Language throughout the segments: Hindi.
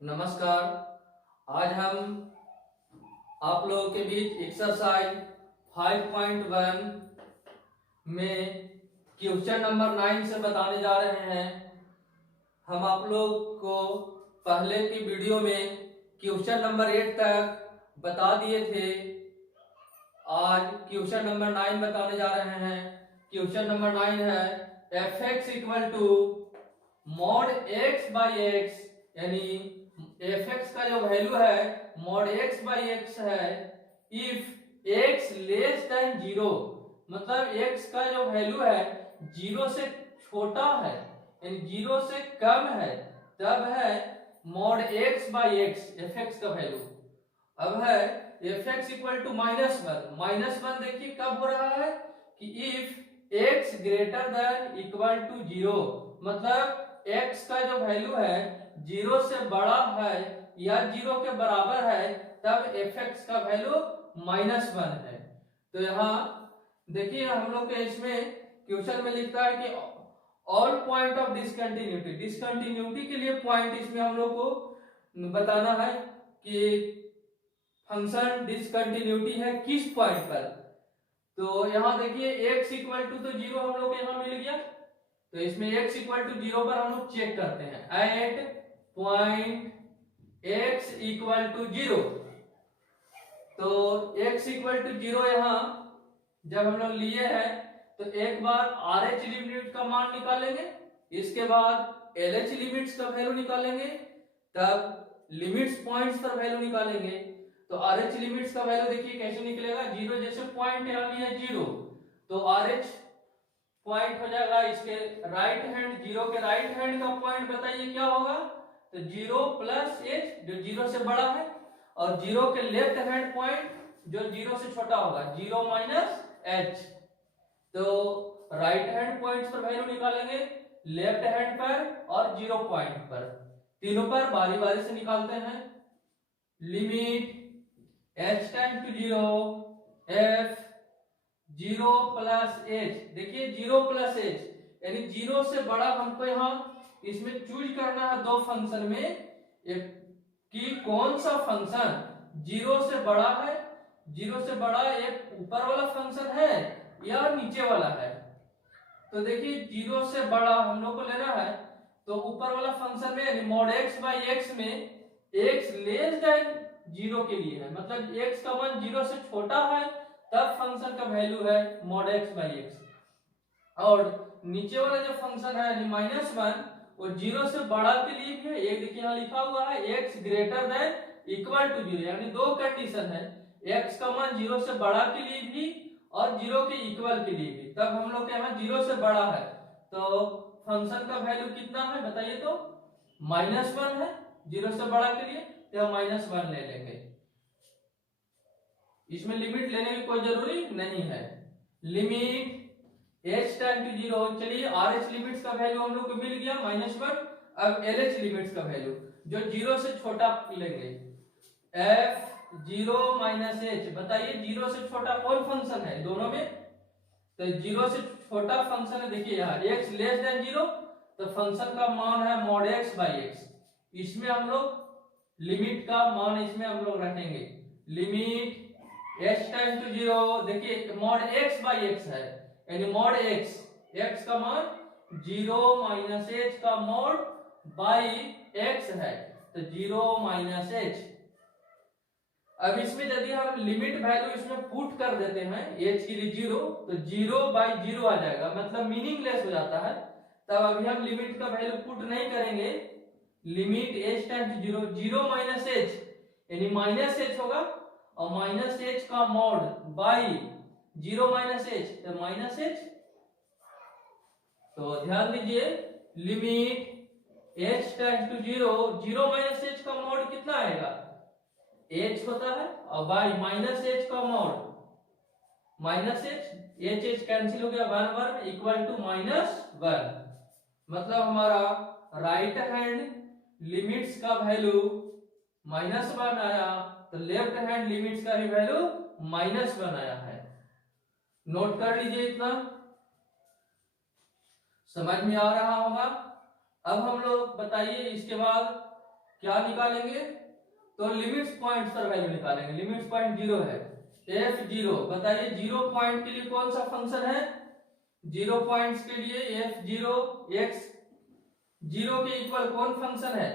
नमस्कार। आज हम आप लोगों के बीच एक्सरसाइज 5.1 में क्वेश्चन नंबर 9 से बताने जा रहे हैं। हम आप लोग को पहले की वीडियो में क्वेश्चन नंबर 8 तक बता दिए थे। आज क्वेश्चन नंबर 9 बताने जा रहे हैं। क्वेश्चन नंबर 9 है f x equal to mod x by x, यानी एफ एक्स का जो वैल्यू है मॉड एक्स बाई एक्स है if x less than zero, मतलब एक्स का जो वैल्यू है जीरो से छोटा है यानी जीरो से कम है, तब है mod x by x F x का वैल्यू। अब है एफ एक्स इक्वल टू -1। -1 देखिए कब हो रहा है कि if x greater than equal to zero, मतलब x का जो वैल्यू है जीरो से बड़ा है या जीरो के बराबर है, तब fx का वैल्यू -1 है। तो यहाँ देखिए हम लोग के इसमें क्वेश्चन में लिखता है कि all point of discontinuity, discontinuity के लिए पॉइंट इसमें हम लोग को बताना है कि फंक्शन डिसकंटिन्यूटी है किस पॉइंट पर। तो यहाँ देखिए x इक्वल टू तो जीरो हम लोग को यहाँ मिल गया, तो इसमें x इक्वल टू जीरो पर हम लोग चेक करते हैं at point x equal to zero. तो x इक्वल टू जीरो यहाँ जब हम लोग लिए हैं तो एक बार RH लिमिट का मान निकालेंगे, इसके बाद LH लिमिट्स का वैल्यू निकालेंगे, तब लिमिट्स पॉइंट्स पर वैल्यू निकालेंगे। तो RH लिमिट्स का वैल्यू देखिए कैसे निकलेगा, जीरो जैसे पॉइंट यहाँ लिया जीरो, तो RH पॉइंट हो जाएगा इसके राइट हैंड, जीरो के राइट हैंड का पॉइंट बताइए क्या होगा, तो जीरो प्लस एच जो जीरो से बड़ा है, और जीरो के लेफ्ट हैंड पॉइंट जो जीरो से छोटा होगा जीरो माइनस एच। तो राइट हैंड पॉइंट्स पर वैल्यू निकालेंगे, लेफ्ट हैंड पर और जीरो पॉइंट पर, तीनों पर बारी बारी से निकालते हैं। Limit h tend to zero f zero plus h, देखिए जीरो प्लस एच यानी जीरो से बड़ा हमको यहाँ इसमें चूज करना है दो फंक्शन में एक कि कौन सा फंक्शन जीरो से बड़ा है, जीरो से बड़ा एक ऊपर वाला फंक्शन है या नीचे वाला है। तो देखिए जीरो से बड़ा हम लोग को लेना है, तो ऊपर वाला फंक्शन में मॉड एक्स बाई एक्स में एक्स लेस देन जीरो के लिए है, मतलब एक्स का मान जीरो से छोटा है तब फंक्शन का वैल्यू है मॉड एक्स बाई एक्स, और नीचे वाला जो फंक्शन है -1 वो जीरो से बड़ा के लिए भी है। एक देखिए यहाँ लिखा हुआ है x greater than equal to zero, यानी दो कंडीशन है, एक्स का मान जीरो से बड़ा के लिए भी और जीरो के इक्वल के लिए भी, तब हम लोग के यहाँ जीरो से बड़ा है तो फंक्शन का वैल्यू कितना है बताइए, तो -1 है जीरो से बड़ा के लिए, तो हम -1 ले लेंगे, इसमें लिमिट लेने की कोई जरूरी नहीं है। Limit h tend to zero, चलिए RH लिमिट्स का वैल्यू हम लोग को मिल गया -1। अब LH लिमिट्स का वैल्यू जो जीरो से छोटा लेंगे, f जीरो माइनस एच, बताइए जीरो से छोटा कौन फंक्शन है दोनों में, तो जीरो से छोटा फंक्शन है देखिए यहाँ x लेस देन जीरो, तो फंक्शन का मान है मॉड x बाई एक्स, इसमें हम लोग लिमिट का मान इसमें हम लोग रखेंगे। Limit h tend to zero, देखिए मॉड x बाई एक्स है यानी मॉड x का मान जीरो माइनस एच का मॉड बाई x है, तो जीरो माइनस एच। अब इसमें यदि हम लिमिट वैल्यू इसमें पुट कर देते हैं h के लिए जीरो, तो जीरो बाई जीरो आ जाएगा, मतलब मीनिंगलेस हो जाता है, तब अभी हम लिमिट का वैल्यू पुट नहीं करेंगे। Limit h tend to zero, zero minus h यानी माइनस एच होगा, और माइनस एच का mod by zero minus h तो माइनस एच। तो ध्यान दीजिए limit h tend to zero, zero minus h का मॉड कितना आएगा, h होता है, और बाई माइनस एच का mod minus h, h cancel हो गया, 1 इक्वल टू -1, मतलब हमारा राइट हैंड लिमिट्स का वैल्यू -1 आया, तो लेफ्ट हैंड लिमिट्स का भी वैल्यू -1 आया है। नोट कर लीजिए, इतना समझ में आ रहा होगा। अब हम लोग बताइए इसके बाद क्या निकालेंगे, तो लिमिट्स पॉइंट्स पर वैल्यू निकालेंगे। लिमिट्स पॉइंट 0 है, f0 बताइए 0 पॉइंट के लिए कौन सा फंक्शन है, 0 पॉइंट्स के लिए f0 x 0 के इक्वल कौन फंक्शन है,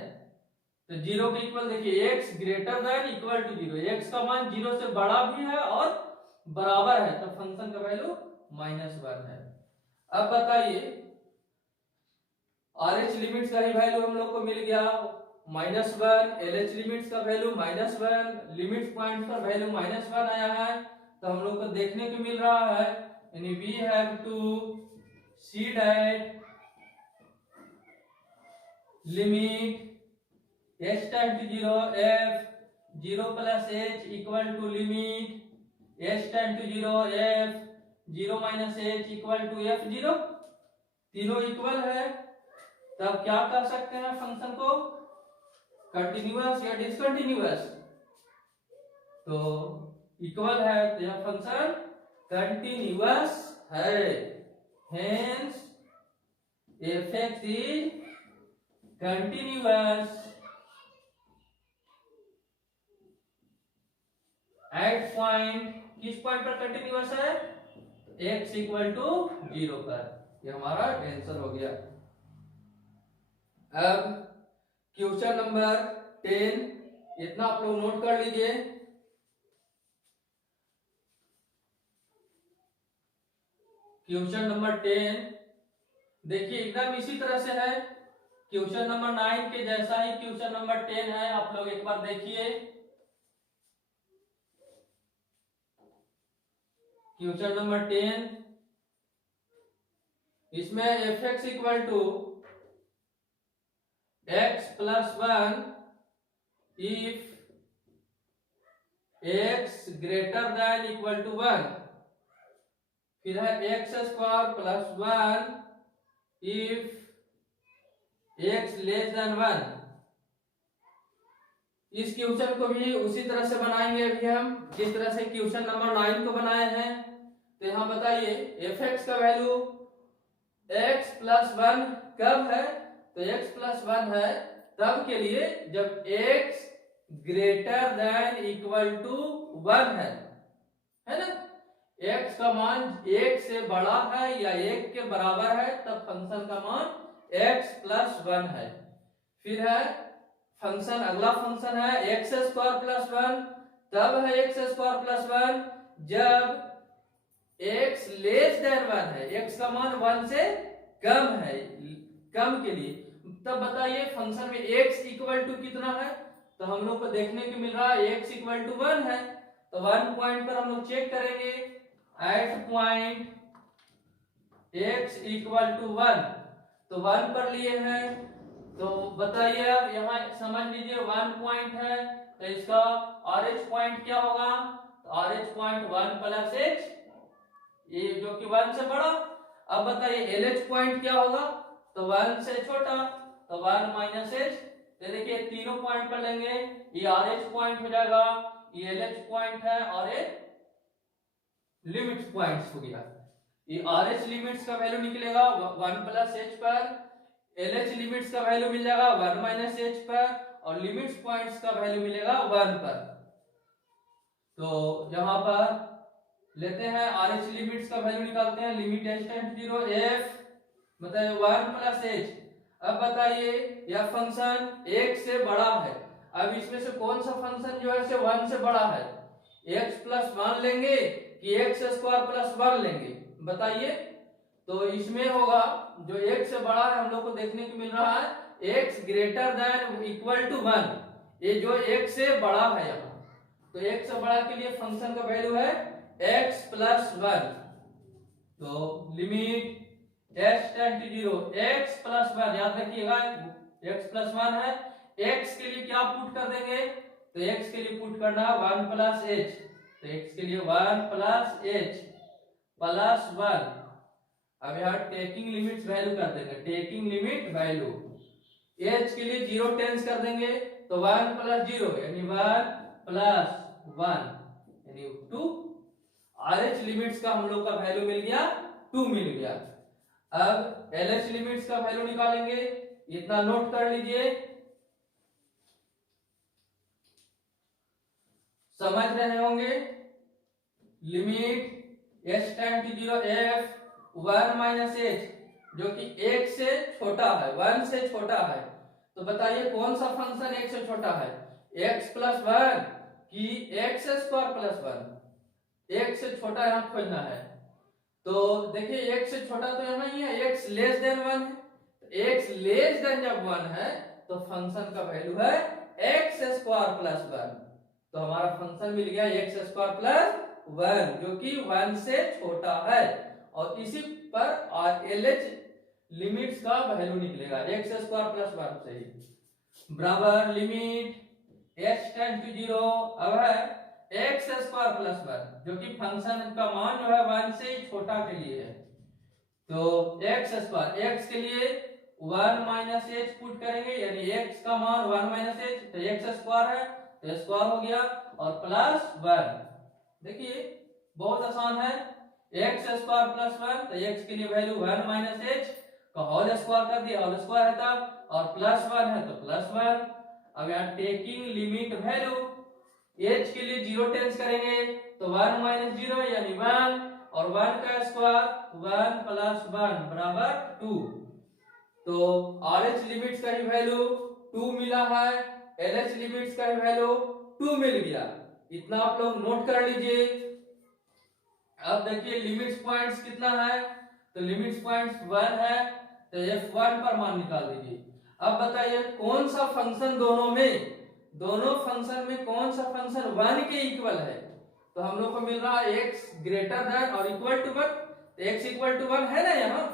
तो 0 के इक्वल देखिए x greater than equal to 0, x का मान 0 से बड़ा भी है और बराबर है, तो फंक्शन का वैल्यू -1 है। अब बताइए RH लिमिट्स का ही वैल्यू हम लोग को मिल गया -1, LH लिमिट्स का वैल्यू -1, लिमिट पॉइंट पर वैल्यू -1 आया है, तो हम लोग को देखने को मिल रहा है यानी we have to see that limit h tend to 0 f 0 plus h equal to limit h tend to 0 f 0 minus h equal to f0, तीनों इक्वल है, तब क्या कर सकते हैं फंक्शन को, कंटिन्यूअस या डिसकंटिन्यूअस, तो इक्वल है तो यह फंक्शन कंटिन्यूअस है, hence f(x) is continuous at point, किस पॉइंट पर कंटिन्यूअस है, x इक्वल टू 0 पर, ये हमारा आंसर हो गया। अब क्वेश्चन नंबर 10, इतना आप लोग नोट कर लीजिए। क्वेश्चन नंबर 10 देखिए एकदम इसी तरह से है, क्वेश्चन नंबर 9 के जैसा ही क्वेश्चन नंबर 10 है, आप लोग एक बार देखिए। क्वेश्चन नंबर 10, इसमें f(x) equal to x plus 1 if x greater than equal to 1, फिर है x square plus 1 if x less than 1। इस क्वेश्चन को भी उसी तरह से बनाएंगे अभी हम जिस तरह से क्वेश्चन नंबर 9 को बनाए हैं। तो यहाँ बताइए f(x) का वैल्यू x प्लस 1 कब है, तो x प्लस 1 है तब के लिए जब x greater than equal to 1 है ना, x का मान 1 से बड़ा है या 1 के बराबर है तब फंक्शन का मान x प्लस 1 है। फिर है फंक्शन, अगला फंक्शन है x स्क्वायर प्लस 1, तब है x स्क्वायर प्लस 1 जब x लेस देन 1 है, x का मान 1 से कम है, कम के लिए, तब बताइए फंक्शन में x इक्वल टू कितना है, तो हम लोग को देखने को मिल रहा है x इक्वल टू 1 है, तो 1 पॉइंट पर हम लोग चेक करेंगे, at point x equal to 1, तो 1 पर लिए हैं, तो बताइए अब यहाँ समझ लीजिए 1 पॉइंट है तो इसका RH पॉइंट क्या होगा, तो RH पॉइंट 1 प्लस h, ये जो कि 1 से बड़ा। अब बताइए LH पॉइंट क्या होगा, तो 1 से छोटा, तो 1 माइनस h, तो देखिए तीनों पॉइंट पर लेंगे, ये RH पॉइंट हो जाएगा, ये LH पॉइंट है और ये लिमिट्स पॉइंट्स हो गया। ये RH लिमिट्स का वैल्यू निकलेगा 1 प्लस h पर, LH लिमिट्स का वैल्यू मिल जाएगा 1 माइनस h पर, और लिमिट्स पॉइंट्स का वैल्यू मिलेगा 1 पर। तो यहाँ पर लेते हैं RH लिमिट्स का वैल्यू निकालते हैं, limit h tend to 0 f मतलब 1 प्लस h। अब बताइए यह फंक्शन 1 से बड़ा है, अब इसमें से कौन सा फंक्शन जो है 1 से बड़ा है, x प्लस 1 लेंगे कि x स्क्वायर प्लस 1 लेंगे, बताइए। तो इसमें होगा जो x से बड़ा है, हम लोग को देखने को मिल रहा है x greater than equal to 1, ये जो x से बड़ा है यहाँ, तो x से बड़ा के लिए फंक्शन का वैल्यू है x प्लस 1, तो limit h tend to 0 x plus 1, याद रखिएगा x प्लस 1 है, x के लिए क्या पुट कर देंगे, तो x के लिए पुट करना है 1 प्लस h, तो x के लिए 1 प्लस h प्लस 1। अब यहाँ टेकिंग लिमिट्स वैल्यू कर देंगे, टेकिंग लिमिट वैल्यू h के लिए 0 टेंस कर देंगे, तो 1 प्लस 0 यानी 1 प्लस 1 यानी 2। RH लिमिट्स का हम लोग का वैल्यू मिल गया 2 मिल गया। अब LH लिमिट्स का वैल्यू निकालेंगे, इतना नोट कर लीजिए। समझ रहे होंगे। Limit h tend to 0 f 1 minus h, जो कि 1 से छोटा है, 1 से छोटा है। तो बताइए कौन सा फंक्शन 1 से छोटा है, x प्लस 1 कि x स्क्वायर प्लस 1? 1 से छोटा यहाँ खोजना है। तो देखिए 1 से छोटा तो यहाँ ही है, x लेस देन 1 है। तो x लेस देन जब 1 है तो फंक्शन का वैल्यू है x स्क्वायर प्लस 1। तो हमारा फंक्शन मिल गया x स्क्वायर प्लस 1, जो कि 1 से छोटा है। और इसी पर LH लिमिट्स का वैल्यू निकलेगा x स्क्वायर प्लस 1 से ही, बराबर लिमिट h टेंड टू 0 अब है x स्क्वायर प्लस 1, जो कि फंक्शन का मान जो है 1 से ही छोटा के लिए है। तो x स्क्वायर, x के लिए 1 माइनस h पुट करेंगे, यानी x का मान 1 माइनस h, तो x स्क्वायर है तो स्क्वायर हो गया और प्लस 1। देखिए बहुत आसान है, x स्क्वायर प्लस 1, तो x के लिए वैल्यू 1 माइनस h का होल स्क्वायर कर दिया, होल स्क्वायर है तब, और प्लस 1 है तो प्लस 1। अब यहाँ टेकिंग लिमिट वैल्यू h के लिए 0 टेंस करेंगे तो 1 माइनस 0 यानी 1, और 1 का स्क्वायर 1 प्लस 1 बराबर 2। तो RH लिमिट्स का ही वैल्यू 2 मिला है, LH लिमिट्स का ही वैल्यू 2 मिल गया। इतना आप लोग नोट कर लीजिए। अब देखिए लिमिट्स पॉइंट्स कितना है, तो लिमिट्स पॉइंट्स 1 है, तो F1 पर मान निकाल दीजिए। अब बताइए कौन सा फंक्शन दोनों फंक्शन में कौन सा फंक्शन 1 के इक्वल है? तो हम लोग को मिल रहा है x ग्रेटर देन और इक्वल टू 1, तो x इक्वल टू 1 है ना यहाँ,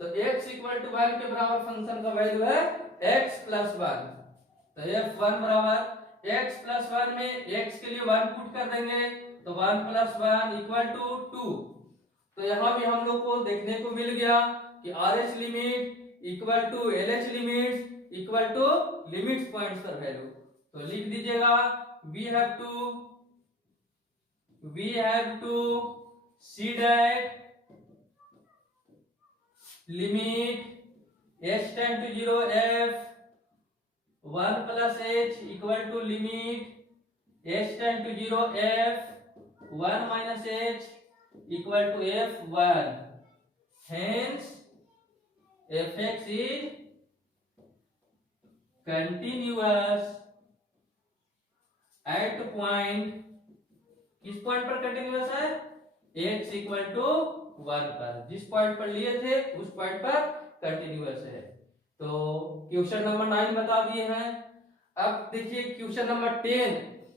तो x इक्वल टू 1 के बराबर फंक्शन का वैल्यू है x प्लस 1। तो F1 बराबर x प्लस 1 में x के लिए 1 पुट कर देंगे तो 1 प्लस 1 इक्वल टू 2। तो यहाँ भी हम लोग को देखने को मिल गया कि RH limit equal to LH limit equal to limits points पर वैल्यू। तो लिख दीजिएगा we have to see that limit h tend to 0 f 1 plus h equal to limit h tend to 0 f 1 minus h equal to f1. Hence fx is continuous at point, किस पॉइंट पर कंटिन्यूअस है, x इक्वल टू 1 पर, जिस पॉइंट पर लिए थे उस पॉइंट पर कंटिन्यूअस है। तो क्वेश्चन नंबर 9 बता दिए हैं। अब देखिए क्वेश्चन नंबर 10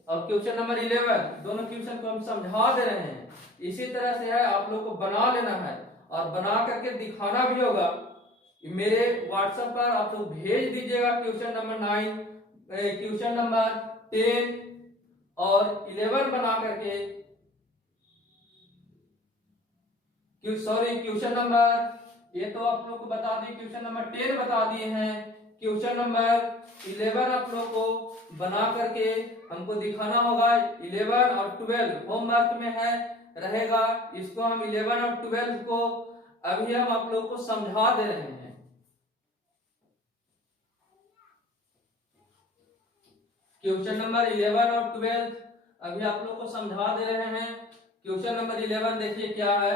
और क्वेश्चन नंबर 11 दोनों क्वेश्चन को हम समझा दे रहे हैं। इसी तरह से है, आप लोग को बना लेना है और बना करके दिखाना भी होगा। मेरे व्हाट्सएप पर आप लोग भेज दीजिएगा क्वेश्चन नंबर 9, क्वेश्चन नंबर 10 और 11 बना करके, क्वेश्चन नंबर, ये तो आप लोग को बता दिए, क्वेश्चन नंबर 10 बता दिए हैं, क्वेश्चन नंबर 11 आप लोग को बना करके हमको दिखाना होगा। 11 और 12 होमवर्क में है रहेगा, इसको हम 11 और 12 को अभी हम आप लोग को समझा दे रहे हैं। क्वेश्चन नंबर 11 और 12 अभी आप लोग को समझा दे रहे हैं। क्वेश्चन नंबर 11 देखिए क्या है,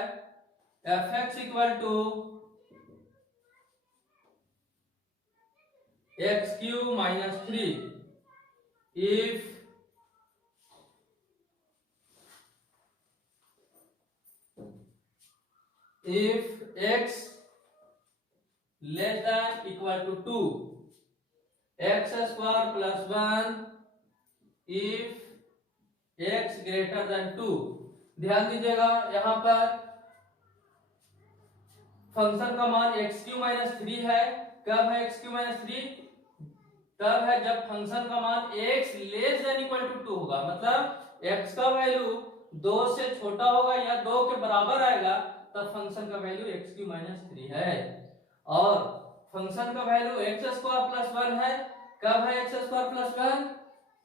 fx equal to x cube minus 3 if x less than equal to 2, x square plus 1 if x greater than 2। ध्यान दीजिएगा यहाँ पर फंक्शन का मान एक्स क्यू माइनस 3 है। कब है एक्स क्यू माइनस 3? तब है जब फंक्शन का मान x less than equal to 2 होगा, मतलब x का वैल्यू 2 से छोटा होगा या 2 के बराबर आएगा, तब फंक्शन का वैल्यू एक्स क्यू माइनस 3 है। और फंक्शन का वैल्यू एक्स स्क्वायर प्लस 1 है। कब है एक्स स्क्वायर प्लस 1?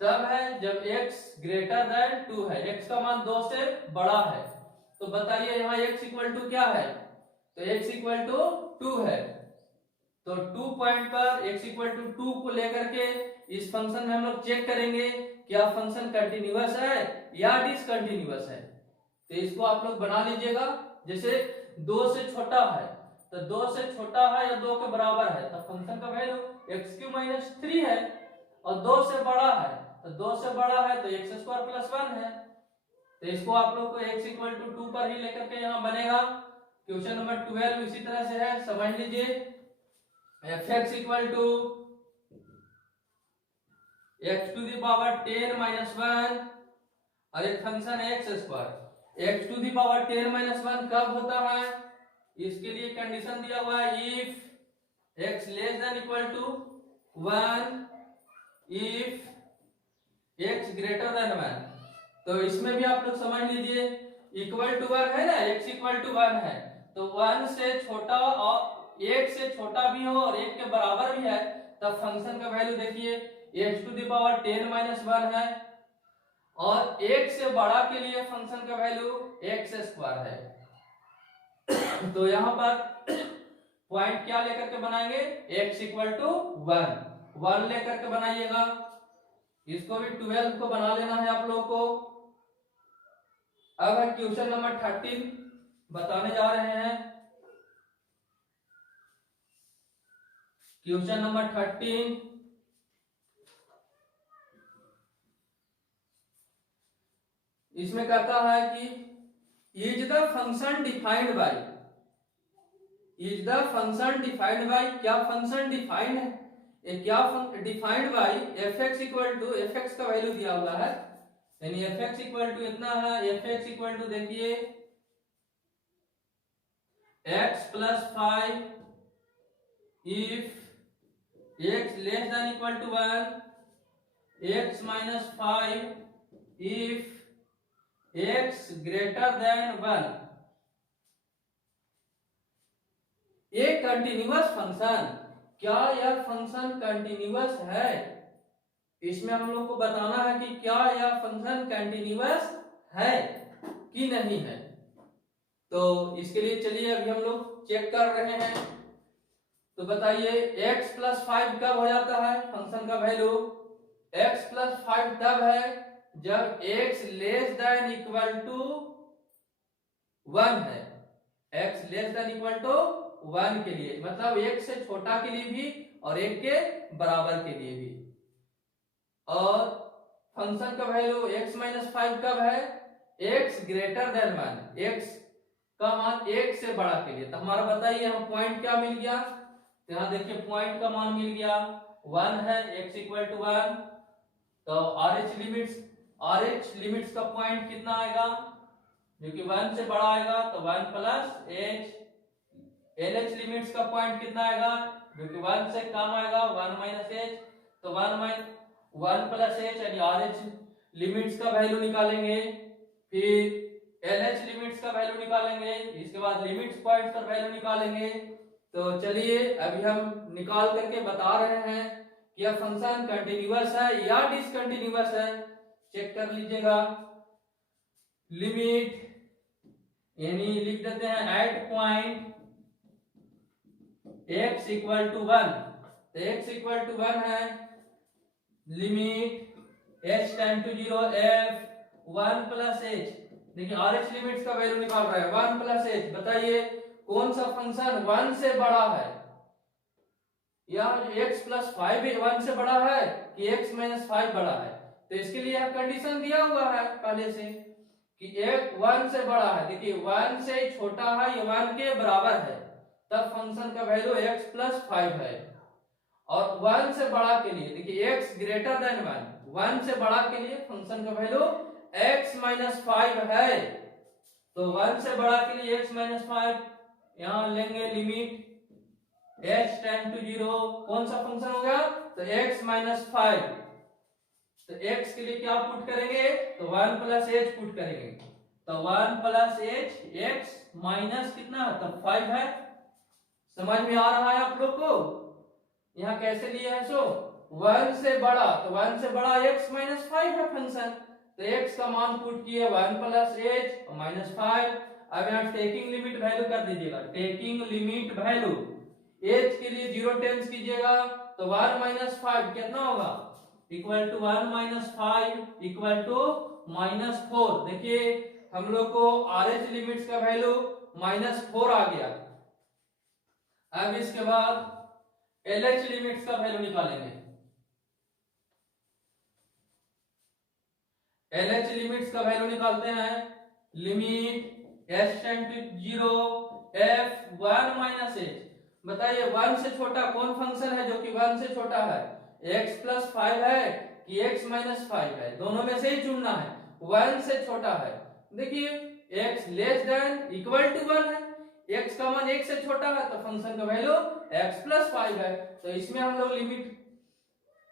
तब है जब x ग्रेटर देन 2 है, x का मान 2 से बड़ा है। तो बताइए यहाँ x इक्वल टू क्या है, तो x इक्वल टू 2 है। तो 2 पॉइंट पर x इक्वल टू 2 को लेकर के इस फंक्शन में हम लोग चेक करेंगे क्या फंक्शन कंटिन्यूअस है या डिसकंटिन्यूअस है। तो इसको आप लोग बना लीजिएगा। जैसे 2 से छोटा है तो 2 से छोटा है या 2 के बराबर है तो फंक्शन का वैल्यू x³ - 3 है, और 2 से बड़ा है तो 2 से बड़ा है तो x² + 1 है। तो इसको आप लोग को x = 2 पर ही लेकर के यहाँ बनेगा। क्वेश्चन नंबर 12 इसी तरह से है, समझ लीजिए। fx = x⁻10 - 1 और एक फंक्शन है x²। x⁻10 - 1 कब होता है, इसके लिए कंडीशन दिया हुआ है इफ x <= 1, इफ x > 1। तो इसमें भी आप लोग समझ लीजिए इक्वल टू 1 है ना, x = 1 है तो 1 से छोटा और 1 से छोटा भी हो और 1 के बराबर भी है तब फंक्शन का वैल्यू देखिए x⁻10 - 1 है, और 1 से बड़ा के लिए फंक्शन का वैल्यू x² है। तो यहाँ पर पॉइंट क्या लेकर के बनाएंगे, x = 1 लेकर के बनाइएगा। इसको भी 12 को बना लेना है आप लोगों को। अब है क्वेश्चन नंबर 13 बताने जा रहे हैं। क्वेश्चन नंबर 13 इसमें कहता है कि is the function defined by, is the function defined by, क्या फंक्शन डिफाइंड है, क्या डिफाइंड बाय fx = fx का वैल्यू दिया हुआ है, यानी fx = इतना है, fx = देखिए x + 5 if x <= 1, x - 5 if x <= 1। एक कंटिन्यूअस फंक्शन, क्या यह फंक्शन कंटिन्यूअस है, इसमें हम लोग को बताना है कि क्या यह फंक्शन कंटिन्यूअस है कि नहीं है। तो इसके लिए चलिए अभी हम लोग चेक कर रहे हैं। तो बताइए x + 5 कब हो जाता है फंक्शन का वैल्यू, x + 5 तब है जब x <= 1 है, x <= 1 के लिए, मतलब 1 से छोटा के लिए भी और 1 के बराबर के लिए भी। और फंक्शन का वैल्यू x - 5 कब है, x <= 1, x का मान 1 से बड़ा के लिए। तो हमारा बताइए हम पॉइंट क्या मिल गया, तो यहाँ देखिए पॉइंट का मान मिल गया 1 है, x = 1। तो RH लिमिट्स का पॉइंट कितना आएगा, जो कि 1 से बड़ा आएगा तो 1 + h। LH लिमिट्स का पॉइंट कितना आएगा, जो कि 1 से कम आएगा 1 - h, तो 1 + h यानी RH लिमिट्स का वैल्यू निकालेंगे, फिर LH लिमिट्स का वैल्यू निकालेंगे, इसके बाद लिमिट्स पॉइंट्स पर वैल्यू निकालेंगे। तो चलिए अभी हम निकाल करके बता रहे हैं कि यह फंक्शन कंटिन्यूअस है या डिसकंटिन्यूअस है, चेक कर लीजिएगा। लिमिट यानी लिख देते हैं एट पॉइंट x = 1, तो x = 1 है, लिमिट h → 0 f 1 + h, देखिए RH लिमिट्स का वैल्यू निकाल रहा है 1 + h। बताइए कौन सा फंक्शन 1 से बड़ा है, या x + 5 1 से बड़ा है कि x - 5 बड़ा है। तो इसके लिए यह कंडीशन दिया हुआ है पहले से कि एक 1 से बड़ा है, देखिए 1 से छोटा है या 1 के बराबर है तब फंक्शन का वैल्यू x + 5 है। और 1 से बड़ा के लिए देखिए x <= 1 से बड़ा के लिए फंक्शन का वैल्यू x - 5 है। तो 1 से बड़ा के लिए x - 5 यहां लेंगे, लिमिट h → 0, कौन सा फंक्शन होगा, तो x - 5। तो x के लिए क्या पुट करेंगे, तो 1 + h पुट करेंगे, तो 1 + h x माइनस कितना है, तो 5 है। समझ में आ रहा है आप लोग को, यहाँ कैसे लिए है, सो 1 से बड़ा, तो 1 से बड़ा x - 5 है फंक्शन, तो x का मान पुट किए 1 + h -5। अब यहाँ टेकिंग लिमिट वैल्यू कर दीजिएगा, टेकिंग लिमिट वैल्यू h के लिए 0 टेंस कीजिएगा तो 1 - 5 कितना होगा, equal to 1 minus 5 equal to -4। देखिए हम लोग को RH लिमिट्स का वैल्यू -4 आ गया। अब इसके बाद LH लिमिट्स का वैल्यू निकालेंगे। LH लिमिट्स का वैल्यू निकालते हैं, limit h tend to 0 f 1 minus h। बताइए 1 से छोटा कौन फंक्शन है जो कि 1 से छोटा है? x प्लस 5 है कि x माइनस 5 है? दोनों में से ही चुनना है। 1 से छोटा है। देखिए x less than equal to 1 है, x का मान 1 से छोटा है तो फंक्शन का वैल्यू x प्लस 5 है। तो इसमें हम लोग लिमिट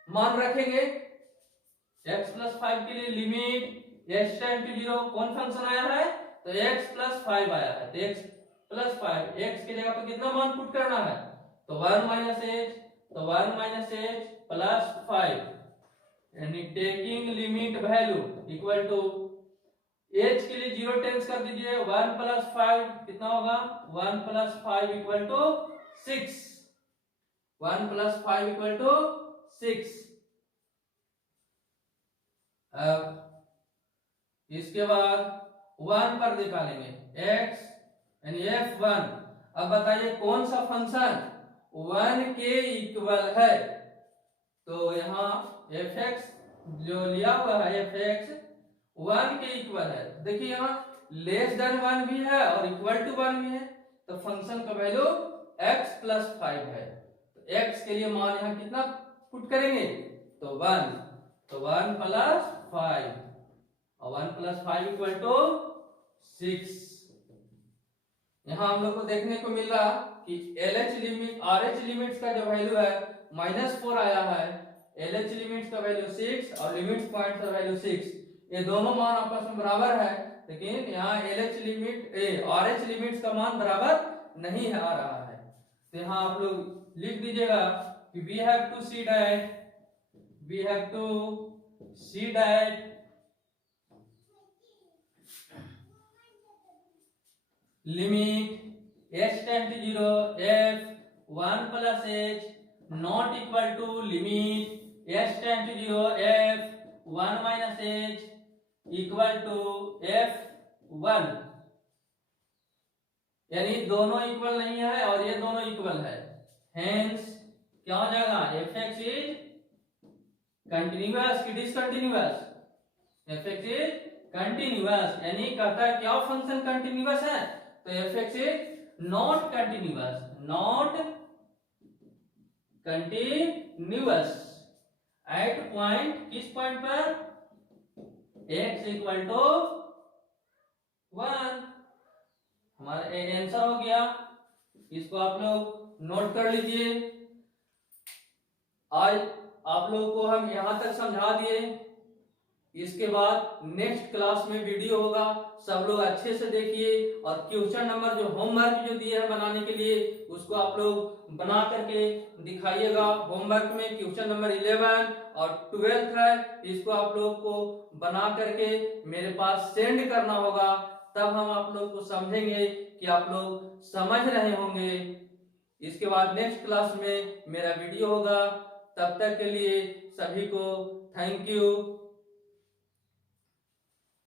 मान रखेंगे। x प्लस 5 के लिए लिमिट h टेंड टू 0 कौन फंक्शन आया है? तो x प्लस 5 आया है। तो x प्लस 5 x की जगह पे कितना मान पुट करना है? तो 1 माइनस h, तो 1 माइनस h प्लस 5 यानी taking limit value equal to h के लिए 0 टेंस कर दीजिए, 1 प्लस 5 कितना होगा? 1 plus 5 equal to 6। 1 plus 5 equal to 6। अब इसके बाद 1 पर निकालेंगे x यानी f1। अब बताइए कौन सा फंक्शन 1 के इक्वल है? तो यहाँ fx जो लिया हुआ है fx 1 के इक्वल है। देखिए यहाँ लेस देन 1 भी है और इक्वल टू 1 भी है, तो फंक्शन का वैल्यू x प्लस 5 है। तो x के लिए मान यहाँ कितना पुट करेंगे? तो 1, तो 1 प्लस 5 और 1 प्लस 5 इक्वल टू 6। यहाँ हम लोग को देखने को मिल रहा कि LH लिमिट RH लिमिट्स का जो वैल्यू है -4 आया है, LH लिमिट्स का वैल्यू 6 और लिमिट्स पॉइंट का वैल्यू 6। ये दोनों मान आपस में बराबर है, लेकिन यहाँ LH लिमिट RH लिमिट्स का मान बराबर नहीं आ रहा है। तो यहाँ आप लोग लिख दीजिएगा कि we have to see that limit h tend to 0 f 1 plus h not equal to limit h tend to 0 f 1 minus h equal to f1। यानी दोनों इक्वल नहीं है और ये दोनों इक्वल है, हेंस क्या हो जाएगा? fx इज कंटिन्यूअस कि डिसकंटिन्यूअस? fx इज कंटिन्यूअस, यानी कहता है क्या फंक्शन कंटिन्यूअस है? तो fx is not continuous, not continuous at point, किस पॉइंट पर? x equal to 1। हमारा आंसर हो गया, इसको आप लोग नोट कर लीजिए। आज आप लोगों को हम यहां तक समझा दिए, इसके बाद नेक्स्ट क्लास में वीडियो होगा, सब लोग अच्छे से देखिए और क्वेश्चन नंबर जो होमवर्क जो दिए हैं बनाने के लिए उसको आप लोग बना करके दिखाइएगा। होमवर्क में क्वेश्चन नंबर 11 और 12 है, इसको आप लोग को बना करके मेरे पास सेंड करना होगा, तब हम आप लोग को समझेंगे कि आप लोग समझ रहे होंगे। इसके बाद नेक्स्ट क्लास में मेरा वीडियो होगा, तब तक के लिए सभी को थैंक यू।